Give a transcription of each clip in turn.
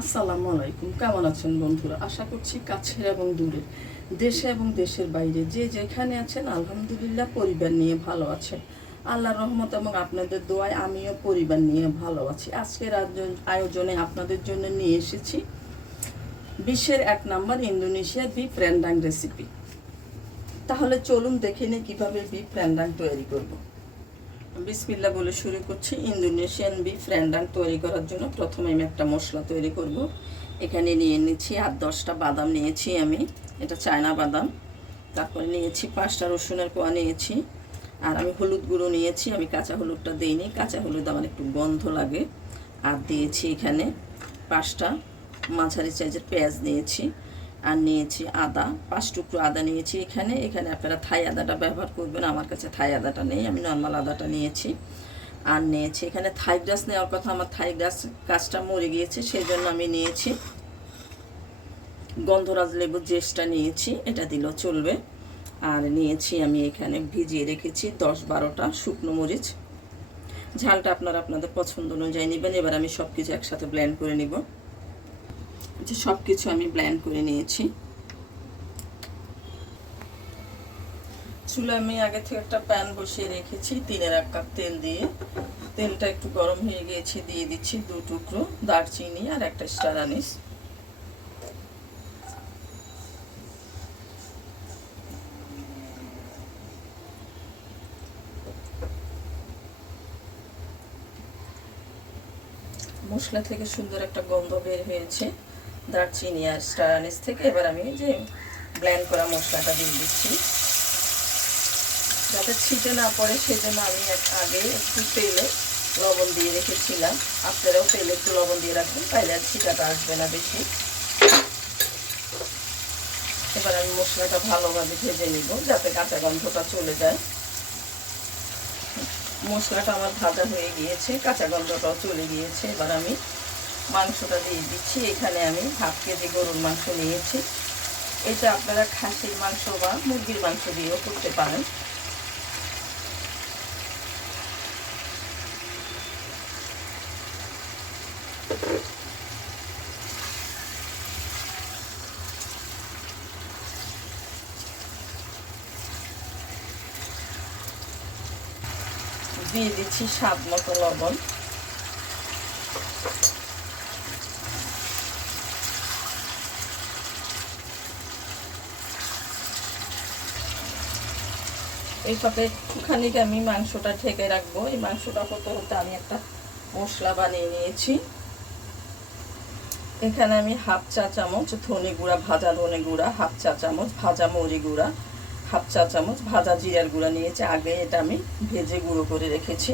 আসসালামু আলাইকুম। কেমন আছেন বন্ধুরা? আশা করছি কাছের এবং দূরে, দেশে এবং দেশের বাইরে যে যেখানে আছেন আলহামদুলিল্লাহ পরিবার নিয়ে ভালো আছেন। আল্লাহর রহমত এবং আপনাদের দোয়ায় আমিও পরিবার নিয়ে ভালো আছি। আজকের আয়োজনে আপনাদের জন্য নিয়ে এসেছি বিশ্বের 1 নম্বর ইন্দোনেশিয়ার বিফ রেন্ডাং রেসিপি। তাহলে চলুন দেখে নিই কীভাবে বিফ রেন্ডাং তৈরি করব। বিসমিল্লাহ বলে শুরু করছি। ইন্দোনেশিয়ান বিফ রেন্ডাং তৈরি করার জন্য প্রথমে আমি একটা মশলা তৈরি করব। এখানে নিয়ে নিচ্ছি 8-10টা বাদাম নিয়েছি আমি, এটা চায়না বাদাম। তারপরে নিয়েছি 5টা রসুনের কোয়া নিয়েছি। আর আমি হলুদ গুঁড়ো নিয়েছি, আমি কাঁচা হলুদটা দিইনি, কাঁচা হলুদ আমার একটু গন্ধ লাগে। আর দিয়েছি এখানে 5টা মাঝারি সাইজের পেঁয়াজ নিয়েছি। আর নিয়েছি আদা, 5 টুকরো আদা নিয়েছি। এখানে আপনারা থাই আদাটা ব্যবহার করবেন, আমার কাছে থাই আদাটা নেই, আমি নর্মাল আদাটা নিয়েছি। আর নিয়েছি এখানে থাই গ্রাস নেওয়ার কথা, আমার থাই গ্রাস গাছটা মরে গিয়েছে, সেই জন্য আমি নিয়েছি গন্ধরাজ লেবুর জেসটা নিয়েছি, এটা দিলেও চলবে। আর নিয়েছি আমি এখানে ভিজিয়ে রেখেছি 10-12টা শুকনো মরিচ। ঝালটা আপনারা আপনাদের পছন্দ অনুযায়ী নেবেন। এবার আমি সব কিছু একসাথে ব্লেন্ড করে নিব। যে সব কিছু আমি ব্লেন্ড করে নিয়েছি। চুলা আমি আগে থেকে একটা প্যান বসিয়ে রেখেছি 3-1 কাপ তেল দিয়ে। তেলটা একটু গরম হয়ে গিয়েছে, দিয়ে দিচ্ছি 2 টুকরো দারচিনি আর একটা স্টার আনিস। মশলা থেকে সুন্দর একটা গন্ধ বের হয়েছে দারচিনি আর স্টার আনিস থেকে। এবার আমি যে ব্লেন্ড করা মশলাটা দিয়ে দিচ্ছি, যাতে ছিটে না পড়ে সেজন্য আমি আগে একটু তেলে লবণ দিয়ে রেখেছিলাম। আপনারাও তেলে একটু লবণ দিয়ে রাখবেন, তাইলে আর ছিটাটা আসবে না বেশি। এবার আমি মশলাটা ভালোভাবে ভেজে নিব যাতে কাঁচা গন্ধটা চলে যায়। মশলাটা আমার ভাজা হয়ে গিয়েছে, কাঁচা গন্ধটাও চলে গিয়েছে। এবার আমি মাংসটা দিয়ে দিচ্ছি। এখানে আমি 1/2 কেজি গরুর মাংস নিয়েছি। এটা আপনারা খাসির মাংস বা মুরগির মাংস দিয়েও করতে পারেন। দিয়ে দিচ্ছি স্বাদ মতো লবণ। এইভাবে একটুখানি আমি মাংসটা ঢেকে রাখবো। এই মাংসটা হতে হতে আমি একটা মশলা বানিয়ে নিয়েছি। এখানে আমি 1/2 চা চামচ ধনে গুঁড়া, ভাজা ধনে গুঁড়া, 1/2 চা চামচ ভাজা মৌরি গুঁড়া, 1/2 চা চামচ ভাজা জিরার গুঁড়া নিয়েছি। আগে এটা আমি ভেজে গুঁড়ো করে রেখেছি।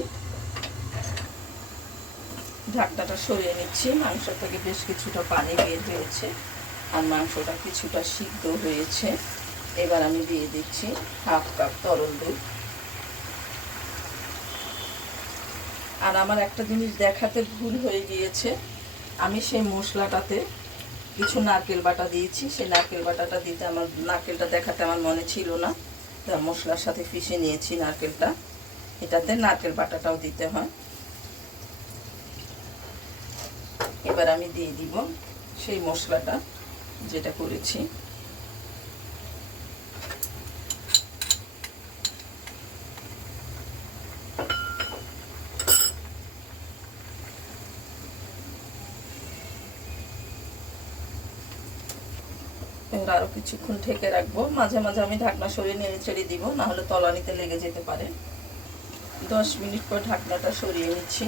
ঢাকনাটা সরিয়ে নিচ্ছি। মাংস থেকে বেশ কিছুটা পানি বের হয়েছে আর মাংসটা কিছুটা সিদ্ধ হয়েছে। এবার আমি দিয়ে দিচ্ছি 1/2 কাপ তরল দুধ। আর আমার একটা জিনিস দেখাতে ভুল হয়ে গিয়েছে, আমি সেই মশলাটাতে কিছু নারকেল বাটা দিয়েছি। সেই নারকেল বাটাটা দিতে আমার নারকেলটা দেখাতে আমার মনে ছিল না, তা মশলার সাথে পিষে নিয়েছি নারকেলটা। এটাতে নারকেল বাটাটাও দিতে হয়। এবার আমি দিয়ে দিব সেই মশলাটা যেটা করেছি। এবার আরও কিছুক্ষণ ঢেকে রাখবো। মাঝে মাঝে আমি ঢাকনা সরিয়ে নেড়ে ছেড়ে দিব, নাহলে তলানিতে লেগে যেতে পারে। 10 মিনিট পর ঢাকনাটা সরিয়ে নিচ্ছি।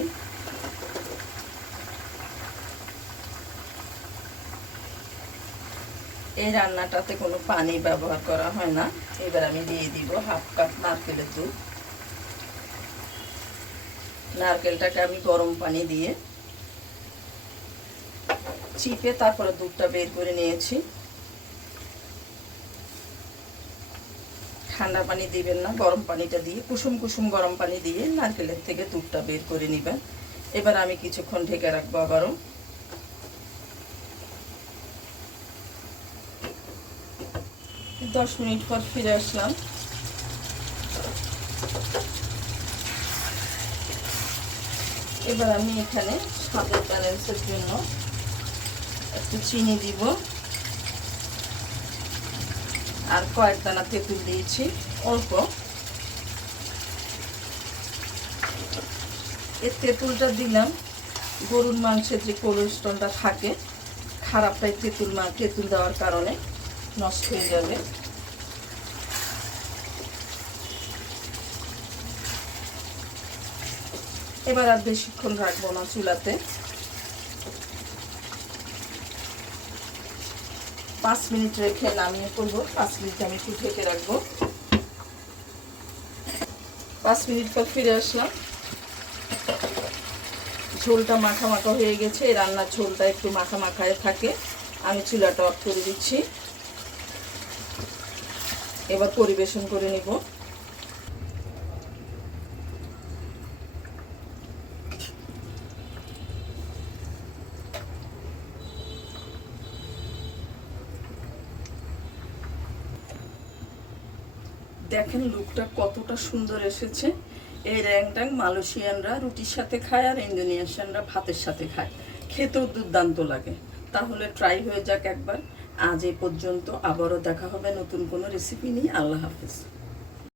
এই রান্নাটাতে কোনো পানি ব্যবহার করা হয় না। এবার আমি দিয়ে দিব 1/2 কাপ নারকেলের দুধ। নারকেলটাকে আমি গরম পানি দিয়ে চিপে তারপরে দুধটা বের করে নিয়েছি। ঠান্ডা পানি দিবেন না, গরম পানিটা দিয়ে কুসুম কুসুম গরম পানি দিয়ে নারকেলের থেকে দুধটা বের করে নেবেন। এবার আমি কিছুক্ষণ ঢেকে রাখবো আবারও। 10 মিনিট পর ফিরে আসলাম। এবার আমি এখানে স্বাদের ব্যালেন্সের জন্য একটু চিনি দিব, আর কয়েক দানা তেঁতুল দিয়েছি অল্প। এই তেঁতুলটা দিলাম, গরুর মাংসের যে কোলেস্ট্রলটা থাকে খারাপটাই তেঁতুল দেওয়ার কারণে নষ্ট হয়ে যাবে। এবার আর বেশিক্ষণ রাখবো না চুলাতে, 5 মিনিট রেখে নামিয়ে করবো। 5 মিনিট আমি একটু ঢেকে রাখবো। 5 মিনিট পর ফিরে আসলাম। ঝোলটা মাখা মাখা হয়ে গেছে। এই রান্নার ঝোলটা একটু মাখা মাখায় থাকে। আমি চুলাটা অফ করে দিচ্ছি। এবার পরিবেশন করে নিব। দেখেন লুকটা কতটা সুন্দর এসেছে। এই র্যাংটাং মালয়েশিয়ানরা রুটির সাথে খায় আর ইন্দোনেশিয়ানরা ভাতের সাথে খায়, খেতেও দুর্দান্ত লাগে। তাহলে ট্রাই হয়ে যাক একবার। আজ এই পর্যন্ত, আবারও দেখা হবে নতুন কোনো রেসিপি নিয়ে। আল্লাহ হাফেজ।